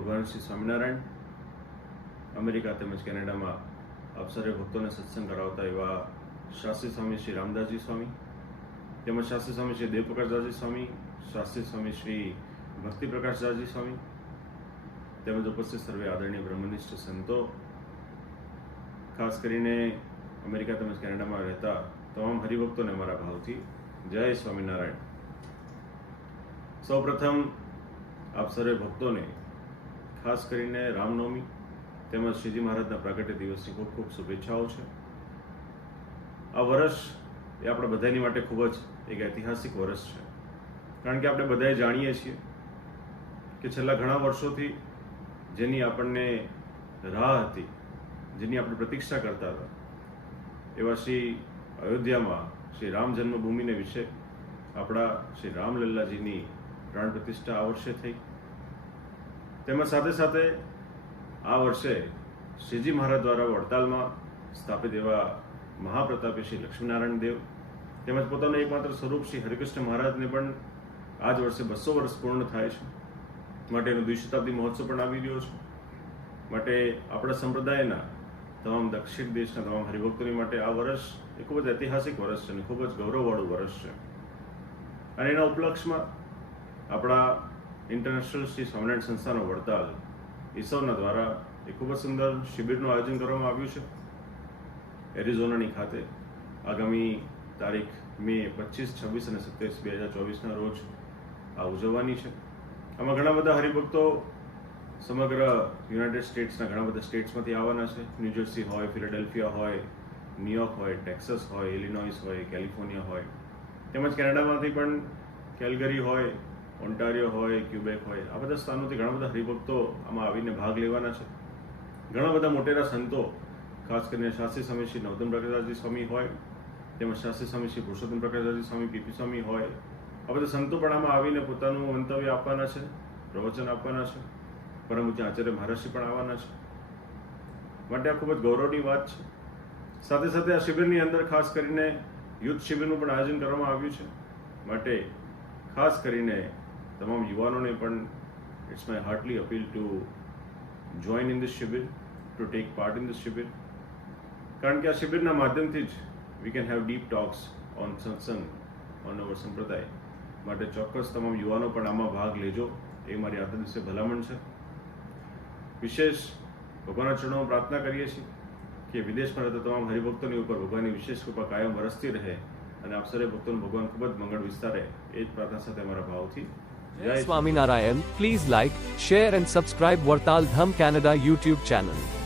ભગવાન શ્રી સ્વામિનારાયણ અમેરિકા તેમજ કેનેડામાં આપ સર્વે ભક્તોને સત્સંગ કરાવતા એવા શાસ્ત્રી સ્વામી શ્રી રામદાસજી સ્વામી તેમજ શાસ્ત્રી સ્વામી શ્રી દેવપ્રકાશદાસજી સ્વામી, શાસ્ત્રી સ્વામી શ્રી ભક્તિ પ્રકાશદાસજી સ્વામી તેમજ ઉપસ્થિત સર્વે આદરણીય બ્રહ્મનિષ્ઠ સંતો, ખાસ કરીને અમેરિકા તેમજ કેનેડામાં રહેતા તમામ હરિભક્તોને મારા ભાવથી જય સ્વામિનારાયણ. સૌપ્રથમ આપ સર્વે ભક્તોને ખાસ કરીને રામનવમી તેમજ શ્રીજી મહારાજના પ્રાગટ્ય દિવસની ખૂબ ખૂબ શુભેચ્છાઓ છે. આ વર્ષ એ આપણા બધાની માટે ખૂબ જ એક ઐતિહાસિક વર્ષ છે, કારણ કે આપણે બધાએ જાણીએ છીએ કે છેલ્લા ઘણા વર્ષોથી જેની આપણને રાહ હતી, જેની આપણે પ્રતીક્ષા કરતા હતા, એવા શ્રી અયોધ્યામાં શ્રી રામ જન્મભૂમિને વિશે આપણા શ્રી રામલલ્લાજીની પ્રાણ પ્રતિષ્ઠા આ વર્ષે થઈ. તેમજ સાથે સાથે આ વર્ષે શ્રીજી મહારાજ દ્વારા વડતાલમાં સ્થાપિત એવા મહાપ્રતાપી શ્રી લક્ષ્મીનારાયણ દેવ તેમજ પોતાનું એકમાત્ર સ્વરૂપ શ્રી હરિકૃષ્ણ મહારાજને પણ આ જ વર્ષે 200 વર્ષ પૂર્ણ થાય છે. માટે એનો દ્વિશતાબ્દી મહોત્સવ પણ આવી રહ્યો છે. માટે આપણા સંપ્રદાયના તમામ દક્ષિણ દેશના તમામ હરિભક્તોની માટે આ વર્ષ એ ખૂબ જ ઐતિહાસિક વર્ષ છે અને ખૂબ જ ગૌરવવાળું વર્ષ છે. અને એના ઉપલક્ષમાં આપણા ઇન્ટરનેશનલ શ્રી સ્વામિનારાયણ સંસ્થાનો વડતાલ ઈસવના દ્વારા એક ખૂબ જ સુંદર શિબિરનું આયોજન કરવામાં આવ્યું છે. એરિઝોનાની ખાતે આગામી તારીખ મે 25, 26 અને 27, 2024ના રોજ આ ઉજવવાની છે. આમાં ઘણા બધા હરિભક્તો સમગ્ર યુનાઇટેડ સ્ટેટ્સના ઘણા બધા સ્ટેટ્સમાંથી આવવાના છે. ન્યૂજર્સી હોય, ફિલાડેલ્ફિયા હોય, ન્યુયોર્ક હોય, ટેક્સાસ હોય, ઇલિનોઇસ હોય, કેલિફોર્નિયા હોય, તેમજ કેનેડામાંથી પણ કેલ્ગરી હોય, ઓન્ટારિયો હોય, ક્યુબેક હોય, આ બધા સ્થાનોથી ઘણા બધા હરિભક્તો આમાં આવીને ભાગ લેવાના છે. ઘણા બધા મોટેરા સંતો, ખાસ કરીને શાસ્ત્રી સ્વામી શ્રી નવતમ પ્રકાશદાસજી સ્વામી હોય, તેમજ શાસ્ત્રી સ્વામી શ્રી પુરુષોત્તમ પ્રકાશદાસજી સ્વામી પીપી સ્વામી હોય, આ બધા સંતો પણ આમાં આવીને પોતાનું મંતવ્ય આપવાના છે, પ્રવચન આપવાના છે. પરમ પૂજ્ય આચાર્ય મહારાજશ્રી પણ આવવાના છે. માટે આ ખૂબ જ ગૌરવની વાત છે. સાથે સાથે આ શિબિરની અંદર ખાસ કરીને યુથ શિબિરનું પણ આયોજન કરવામાં આવ્યું છે. માટે ખાસ કરીને તમામ યુવાનોને પણ it's my heartly appeal to join in this શિબિર, to take part in this શિબિર. કારણ કે આ શિબિરના માધ્યમથી જ we can have deep talks on સત્સંગ, ઓન અવર સંપ્રદાય. માટે ચોક્કસ તમામ યુવાનો પણ આમાં ભાગ લેજો, એ મારી આ દિવસે ભલામણ છે. વિશેષ ભગવાનના ચરણોમાં પ્રાર્થના કરીએ છીએ કે વિદેશમાં રહેતા તમામ હરિભક્તોની ઉપર ભગવાનની વિશેષ કૃપા કાયમ વરસતી રહે અને આપ સર્વે ભક્તોનું ભગવાન ખૂબ જ મંગળ વિસ્તારે, એ જ પ્રાર્થના સાથે અમારા ભાવથી જય Swaminarayan. Please like, share and subscribe Vartal Dham Canada YouTube channel.